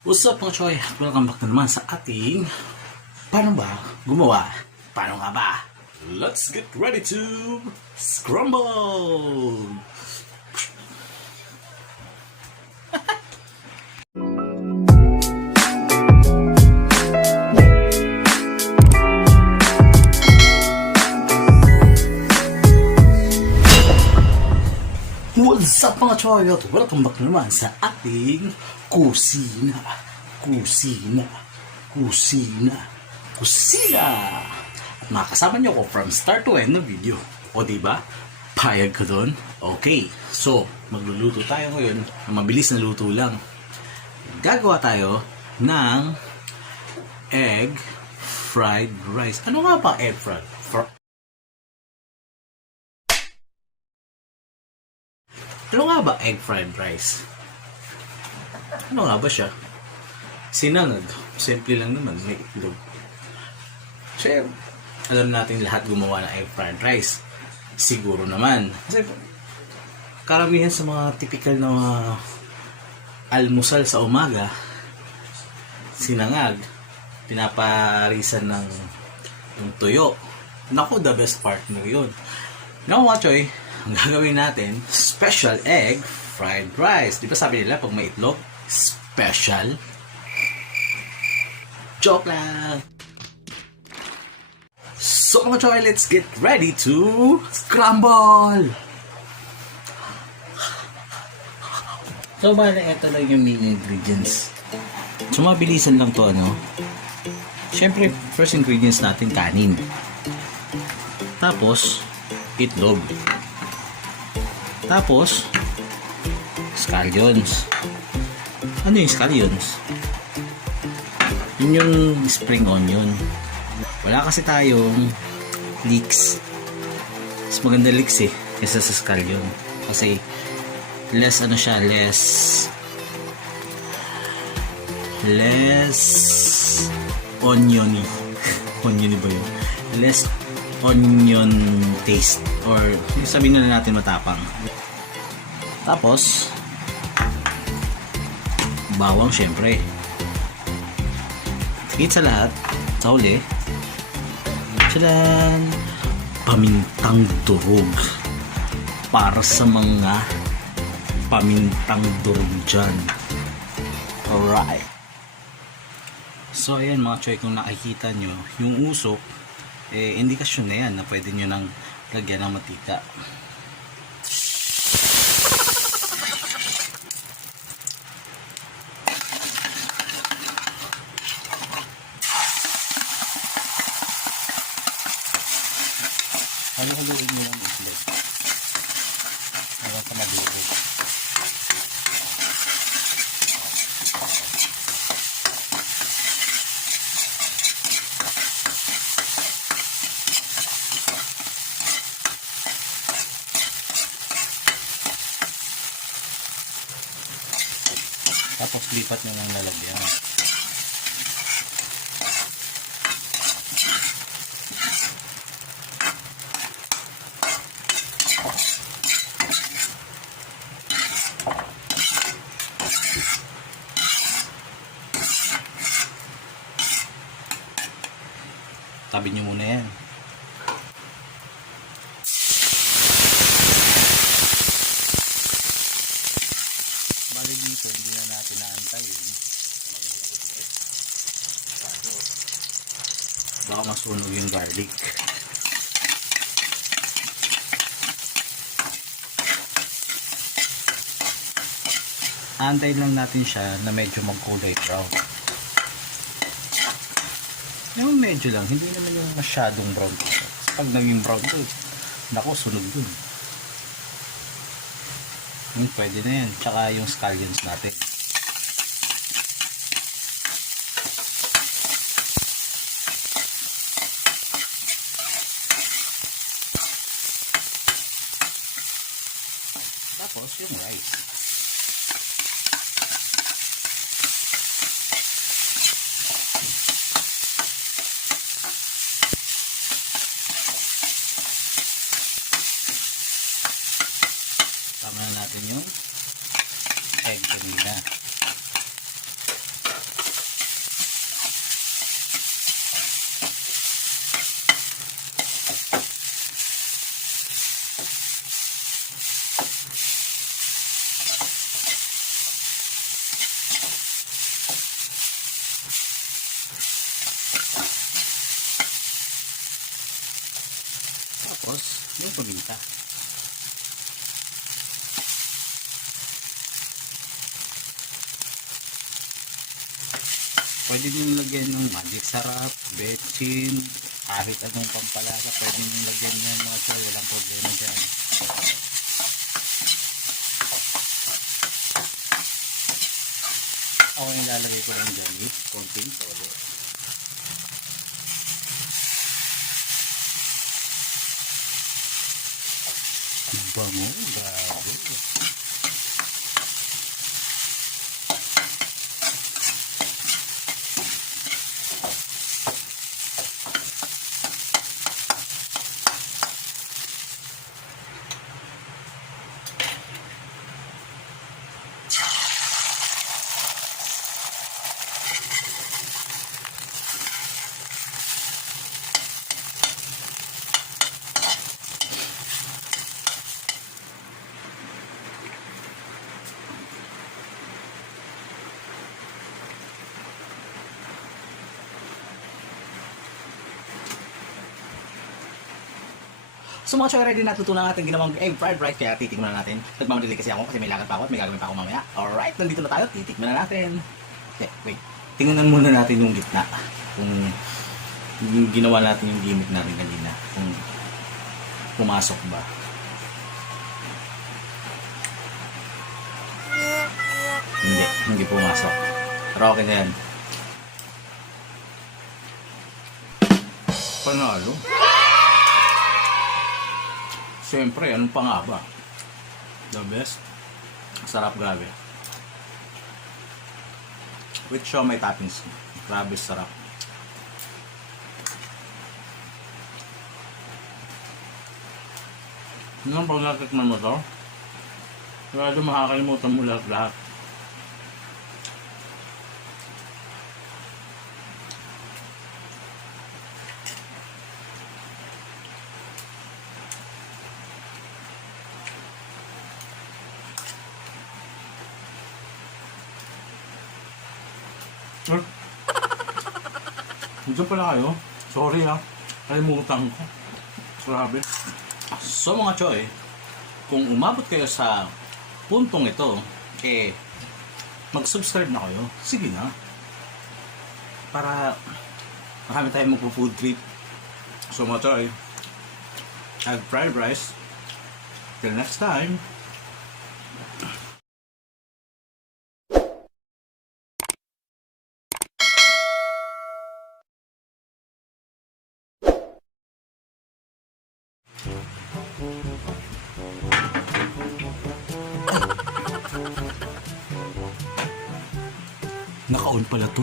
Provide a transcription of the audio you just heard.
What's up mga choy? Welcome back na naman sa ating paano ba gumawa? Paano nga ba? Let's get ready to scramble! What's up mga choy? Welcome back na naman sa ating kusina. At makasama nyo ko from start to end ng video. O diba? Payag ka doon? Okay. So, magluluto tayo ngayon. Mabilis na luto lang. Gagawa tayo ng egg fried rice. Ano nga ba egg fried? Ano nga ba egg fried rice? Ano nga ba siya? Sinangag. Simple lang naman. May itlog. Kasi alam natin lahat gumawa ng egg fried rice. Siguro naman. Kasi karamihan sa mga typical na mga almusal sa umaga, sinangag, pinaparisan ng tuyo. Naku, the best partner yun. Now mga choy, ang gagawin natin, special egg fried rice. Di ba sabi nila pag may itlog, special? Joke lang! So mga choy, let's get ready to scramble! So bale, ito lang yung main ingredients. So mabilisan lang to ano. Siyempre, first ingredients natin, kanin. Tapos, itlog. Tapos, scallions. Ano yung scallions? Yun yung spring onion. Wala kasi tayong leeks. Mas maganda leeks eh, kaysa sa scallion. Kasi, less ano siya, less oniony. Oniony ba yun? Less onion taste. Or, sabihin na natin matapang. Tapos, bawang syempre. Higit sa lahat, sa huli, salan, pamintang durog. Para sa mga pamintang durog dyan. Alright. So, ayan mga choy, kung nakikita nyo, yung usok, indikasyon na yan na pwede nyo nang lagyan ng matika. Ano ko gawin nyo ng itlog? Hanggang sa madurog. Tapos lipat nyo ng lalagyan. Tabi nyo muna yan. Bali dito, hindi na natin naantayin. Baka masunog yung garlic. Antayin lang natin siya na medyo magkulay brown. Yung medyo lang, hindi naman yung masyadong brown. Pag naging brown to, naku, sunog dun. Pwede na yan. Tsaka yung scallions natin. Tapos yung rice. Tama na natin yung egg kanina. yung paminta. Pwede nyo lagyan ng magic sarap, betchin, kahit anong pampalasa, pwede nyo lagyan yan mga choy, walang problema dyan. Ako yung lalagay ko lang dyan is konting tolo. Ang bango, grabe. So mga choy, ready na tutunan natin ginawang egg fried rice, kaya titikman na natin. Nagmamadali kasi ako kasi may lakad pa ako at may gagawin pa ako mamaya. Alright, nandito na tayo, titikman na natin. Okay, wait. Tingnan muna natin yung gitna. Kung yung ginawa natin yung gimmick natin kanina. Kung pumasok ba. Hindi pumasok. Pero okay na yan. Panalo. Siyempre, anong pa nga ba? The best. Sarap, grabe. With siomai toppings. Grabe, sarap. Nung pag natikman mo to, grabe makakalimutan mo lahat-lahat. Diyan pala kayo. Sorry ha. Kalimutan ko. Grabe. So mga choy, kung umabot kayo sa puntong ito, mag-subscribe na kayo. Sige na. Para marami tayong magpo-food trip. So mga choy, have fried rice. Till next time. Naka-on pala to.